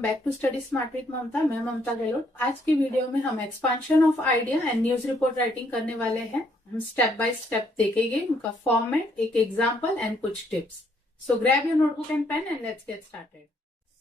Welcome back to study smart with Mamta. मैं ममता गहलोत। आज की वीडियो में हम expansion of idea and news report writing करने वाले हैं। हम स्टेप बाय स्टेप देखेंगे, उनका फॉर्मेट, एक एग्जांपल एंड कुछ tips. So grab your notebook and pen and let's get started.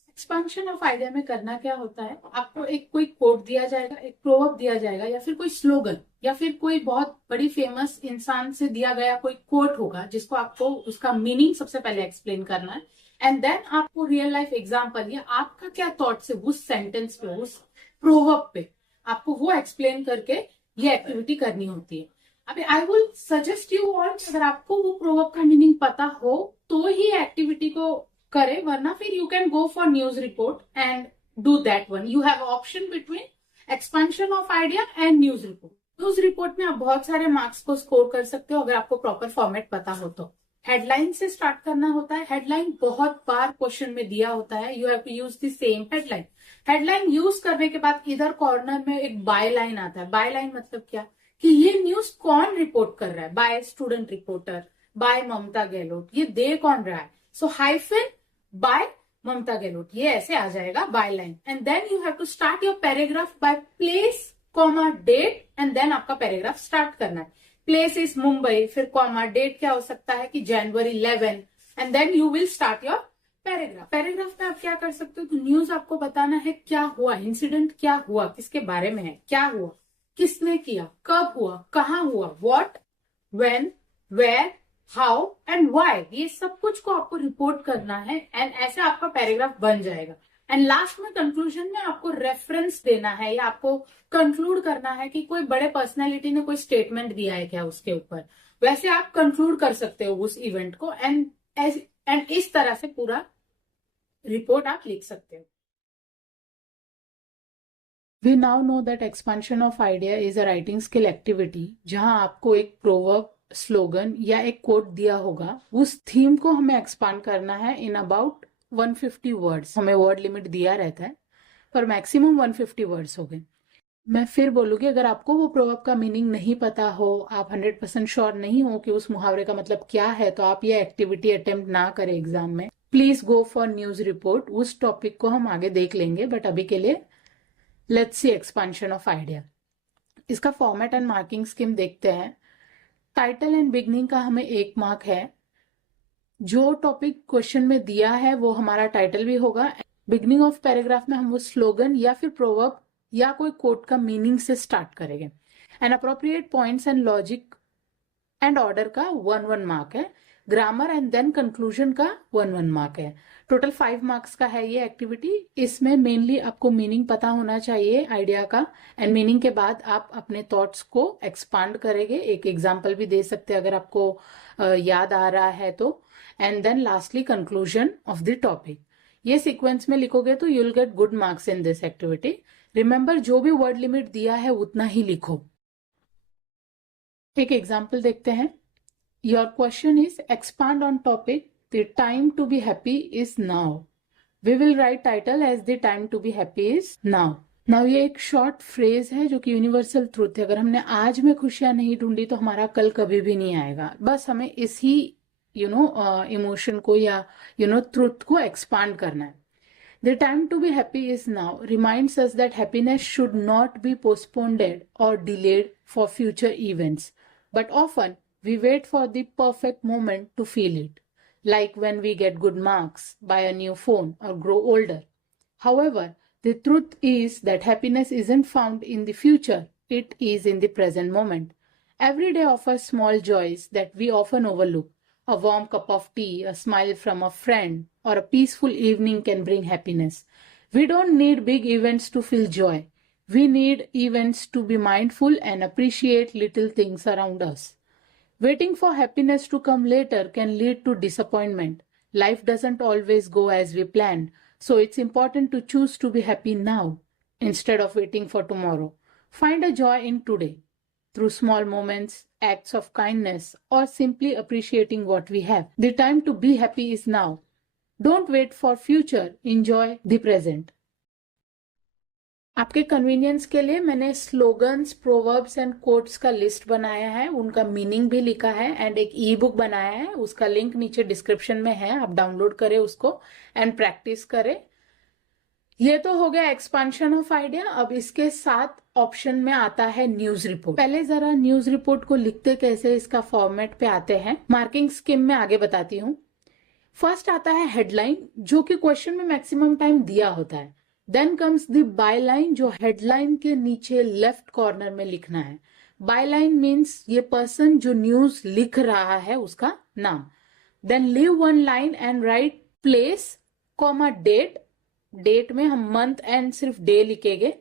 Expansion of idea में करना क्या होता है, आपको एक कोई कोट दिया जाएगा, एक प्रोवर्ब दिया जाएगा या फिर कोई स्लोगन या फिर कोई बहुत बड़ी फेमस इंसान से दिया गया कोई कोट होगा जिसको आपको उसका मीनिंग सबसे पहले एक्सप्लेन करना है। एंड देन आपको रियल लाइफ एग्जांपल या आपका क्या थॉट्स है उस सेंटेंस पे, उस प्रोवर्ब पे, आपको वो एक्सप्लेन करके ये एक्टिविटी करनी होती है। अभी I will suggest you all, अगर आपको वो प्रोवर्ब का मीनिंग पता हो तो ही एक्टिविटी को करे, वरना फिर you can go for news report and do that one. You have option between expansion of idea and news report. News report में आप बहुत सारे मार्क्स को स्कोर कर सकते हो अगर आपको प्रॉपर फॉर्मेट पता हो तो। हेडलाइन से स्टार्ट करना होता है। हेडलाइन बहुत बार क्वेश्चन में दिया होता है, you have to use the same headline. Headline use करने के बाद इधर कॉर्नर में एक बाय लाइन आता है। बाय लाइन मतलब क्या कि ये न्यूज कौन रिपोर्ट कर रहा है, by student reporter, by Mamta Gehlot, ये दे कौन रहा है। So hyphen by Mamta Gehlot, ये ऐसे आ जाएगा byline. And then you have to start your paragraph by place comma date and then आपका पैराग्राफ स्टार्ट करना है। प्लेस इज मुंबई, फिर कॉमा, डेट क्या हो सकता है कि January 11 and then you will start your paragraph. Paragraph में आप क्या कर सकते हो, तो न्यूज आपको बताना है क्या हुआ, इंसिडेंट क्या हुआ, किसके बारे में है, क्या हुआ, किसने किया, कब हुआ, कहाँ हुआ, what, when, where, how and why, ये सब कुछ को आपको रिपोर्ट करना है। एंड ऐसे आपका पैराग्राफ बन जाएगा। एंड लास्ट में कंक्लूजन में आपको रेफरेंस देना है या आपको कंक्लूड करना है कि कोई बड़े पर्सनैलिटी ने कोई स्टेटमेंट दिया है क्या उसके ऊपर। वैसे आप कंक्लूड कर सकते हो उस इवेंट को एंड इस तरह से पूरा रिपोर्ट आप लिख सकते हो। We now know that expansion of idea is a writing skill activity जहां आपको एक प्रोवर्ब, स्लोगन या एक कोट दिया होगा, उस थीम को हमें एक्सपांड करना है इन अबाउट 150 वर्ड्स। हमें वर्ड लिमिट दिया रहता है पर मैक्सिमम 150 वर्ड्स हो गए। मैं फिर बोलूंगी, अगर आपको वो प्रोवर्ब का मीनिंग नहीं पता हो, आप 100% श्योर नहीं हो कि उस मुहावरे का मतलब क्या है, तो आप ये एक्टिविटी अटेम्प्ट ना करें एग्जाम में। Please go for news report. उस टॉपिक को हम आगे देख लेंगे, बट अभी के लिए let's see expansion of idea. इसका फॉर्मेट एंड मार्किंग स्कीम देखते हैं। टाइटल एंड बिगनिंग का हमें 1 मार्क है। जो टॉपिक क्वेश्चन में दिया है वो हमारा टाइटल भी होगा। बिगनिंग ऑफ पैराग्राफ में हम वो स्लोगन या फिर प्रोवर्ब या कोई कोट का मीनिंग से स्टार्ट करेंगे। And appropriate points and logic and order का 1 मार्क है। ग्रामर एंड देन कंक्लूजन का 1 मार्क है। टोटल 5 मार्क्स का है ये एक्टिविटी। इसमें मेनली आपको मीनिंग पता होना चाहिए आइडिया का, एंड मीनिंग के बाद आप अपने थॉट्स को एक्सपांड करेंगे। एक एग्जांपल भी दे सकते हैं अगर आपको याद आ रहा है तो। And then lastly conclusion of the topic. ये सीक्वेंस में लिखोगे तो you will get good marks in this activity. Remember, जो भी वर्ड लिमिट दिया है उतना ही लिखो। एक एग्जाम्पल देखते हैं। Your question is expand on topic the time to be happy is now. We will write title as the time to be happy is now. Now ये एक शॉर्ट फ्रेज है जो कि यूनिवर्सल ट्रूथ है। अगर हमने आज में खुशियां नहीं ढूंढी तो हमारा कल कभी भी नहीं आएगा। बस हमें इसी इमोशन को या ट्रूथ को एक्सपांड करना है। The time to be happy is now reminds us that happiness should not be postponed or delayed for future events, but often we wait for the perfect moment to feel it, like when we get good marks, buy a new phone, or grow older. However, the truth is that happiness isn't found in the future, it is in the present moment. Every day offers small joys that we often overlook. A warm cup of tea, a smile from a friend, or a peaceful evening can bring happiness. We don't need big events to feel joy. We need events to be mindful and appreciate little things around us. Waiting for happiness to come later can lead to disappointment. Life doesn't always go as we planned, so it's important to choose to be happy now instead of waiting for tomorrow. Find a joy in today through small moments, acts of kindness, or simply appreciating what we have. The time to be happy is now. Don't wait for future. Enjoy the present. आपके convenience के लिए मैंने slogans, proverbs and quotes का list बनाया है, उनका meaning भी लिखा है एंड एक ई बुक बनाया है। उसका लिंक नीचे डिस्क्रिप्शन में है, आप डाउनलोड करें उसको एंड प्रैक्टिस करें। ये तो हो गया एक्सपांशन ऑफ आइडिया। अब इसके साथ ऑप्शन में आता है न्यूज रिपोर्ट। पहले जरा न्यूज रिपोर्ट को लिखते कैसे, इसका फॉर्मेट पे आते हैं। मार्किंग स्कीम में आगे बताती हूँ। फर्स्ट आता है हेडलाइन, जो कि क्वेश्चन में मैक्सिमम टाइम दिया होता है। देन कम्स द बायलाइन, जो हेडलाइन के नीचे लेफ्ट कॉर्नर में लिखना है। बायलाइन मीन्स ये पर्सन जो न्यूज लिख रहा है उसका नाम। Then leave one line and write place comma date. Date में हम मंथ एंड सिर्फ डे लिखेंगे,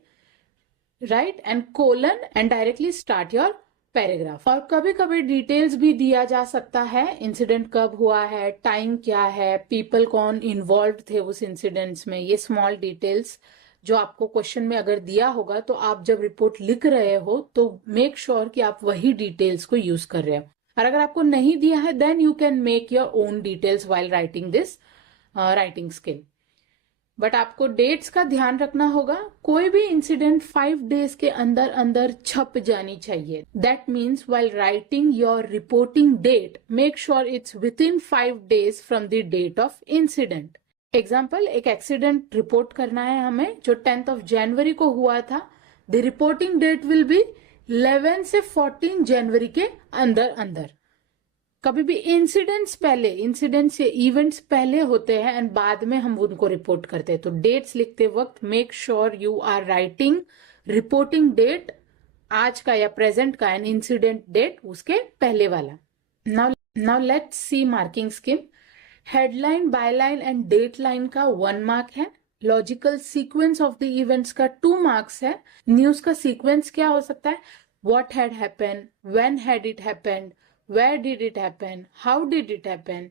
right, and colon and directly start your paragraph. और कभी कभी डिटेल्स भी दिया जा सकता है, इंसिडेंट कब हुआ है, टाइम क्या है, पीपल कौन इन्वॉल्व थे उस इंसिडेंट्स में। ये स्मॉल डिटेल्स जो आपको क्वेश्चन में अगर दिया होगा तो आप जब रिपोर्ट लिख रहे हो तो मेक श्योर कि आप वही डिटेल्स को यूज कर रहे हो। और अगर आपको नहीं दिया है then you can make your own details while writing this writing skill. But आपको डेट्स का ध्यान रखना होगा। कोई भी इंसिडेंट 5 डेज के अंदर अंदर छप जानी चाहिए। That means while writing your reporting date make sure it's within 5 days from the date of incident. Example, एक एक्सीडेंट रिपोर्ट करना है हमें जो 10th of January को हुआ था। The reporting date will be 11 से 14 जनवरी के अंदर अंदर। कभी भी इंसिडेंट्स या इवेंट्स पहले होते हैं एंड बाद में हम उनको रिपोर्ट करते हैं। तो डेट्स लिखते वक्त make sure you are writing reporting date आज का या प्रेजेंट का, एंड इंसिडेंट डेट उसके पहले वाला। Now let's see marking scheme. Headline, byline and date line का 1 मार्क है। Logical sequence of the events का 2 मार्क्स है। न्यूज का सीक्वेंस क्या हो सकता है, what had happened, when had it happened, where did it happen, how did it happen,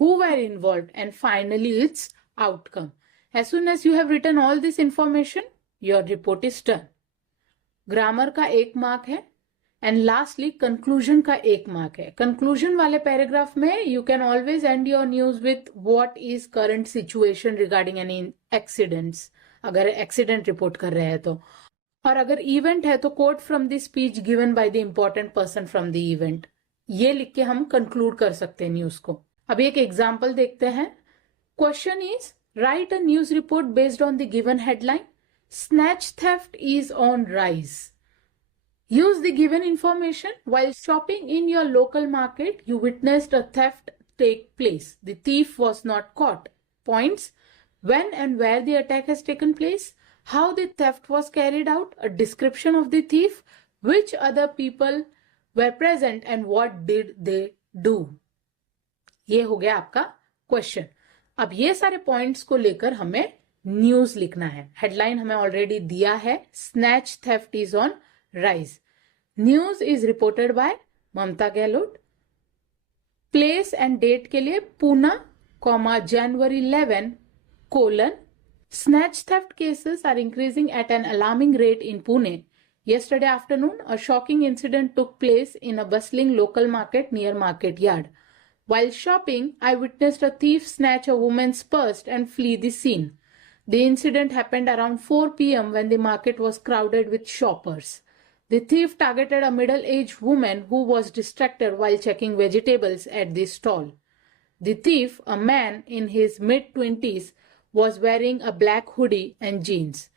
who were involved, and finally its outcome. As soon as you have written all this information, your report is done. Grammar का 1 mark है and lastly conclusion का 1 mark है। Conclusion वाले paragraph में you can always and your news with what is current situation regarding any accidents, अगर accident report कर रहे हैं तो। और अगर इवेंट है तो quote from the speech given by the important person from the event. ये लिख के हम कंक्लूड कर सकते हैं न्यूज को। अभी एक एग्जाम्पल देखते हैं। Question is write a news report based on the given headline, snatch theft is on rise. Use the given information. While shopping in your local market you witnessed a theft take place, the thief was not caught. Points, when and where the attack has taken place, how the theft was carried out, a description of the thief, which other people were present and what did they do। ये हो गया आपका question. अब ये सारे points को लेकर हमें न्यूज लिखना है। हेडलाइन हमें ऑलरेडी दिया है, snatch theft is on rise. News is reported by Mamta Gehlot. Place and date के लिए Poona, January 11, colon, snatch theft cases are increasing at an alarming rate in Pune. Yesterday afternoon, a shocking incident took place in a bustling local market near Market Yard. While shopping, I witnessed a thief snatch a woman's purse and flee the scene. The incident happened around 4 p.m. when the market was crowded with shoppers. The thief targeted a middle-aged woman who was distracted while checking vegetables at the stall. The thief, a man in his mid-20s, was wearing a black hoodie and jeans.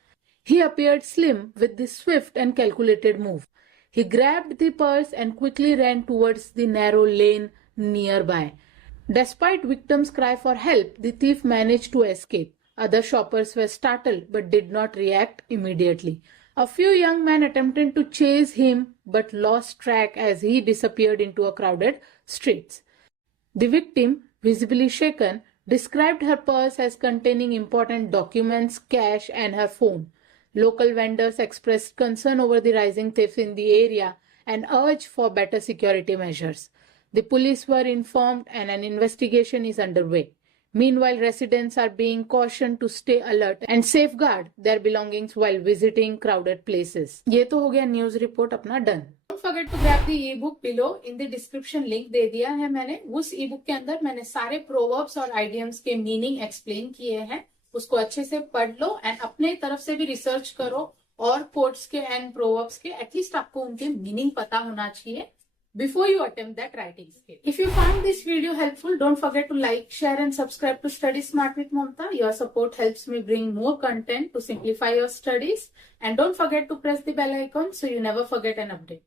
He appeared slim with the swift and calculated move. He grabbed the purse and quickly ran towards the narrow lane nearby. Despite victims' cry for help, the thief managed to escape. Other shoppers were startled but did not react immediately. A few young men attempted to chase him but lost track as he disappeared into a crowded streets. The victim, visibly shaken, described her purse as containing important documents, cash, and her phone. Local vendors expressed concern over the rising theft in the area and urged for better security measures. The police were informed and an investigation is underway. Meanwhile, residents are being cautioned to stay alert and safeguard their belongings while visiting crowded places. ये तो हो गया news report अपना done. Don't forget to grab the e-book below. In the description link दे दिया है मैंने। उस e-book के अंदर मैंने सारे प्रोवर्ब्स और आइडियम्स के मीनिंग एक्सप्लेन किए हैं। उसको अच्छे से पढ़ लो एंड अपने तरफ से भी रिसर्च करो और कोट्स के एंड प्रोवर्ब्स के एटलीस्ट आपको उनके मीनिंग पता होना चाहिए। before you attempt that writing skill. If you found this video helpful, don't forget to like, share and subscribe to Study Smart with Mamta. Your support helps me bring more content to simplify your studies. And don't forget to press the bell icon so you never forget an update.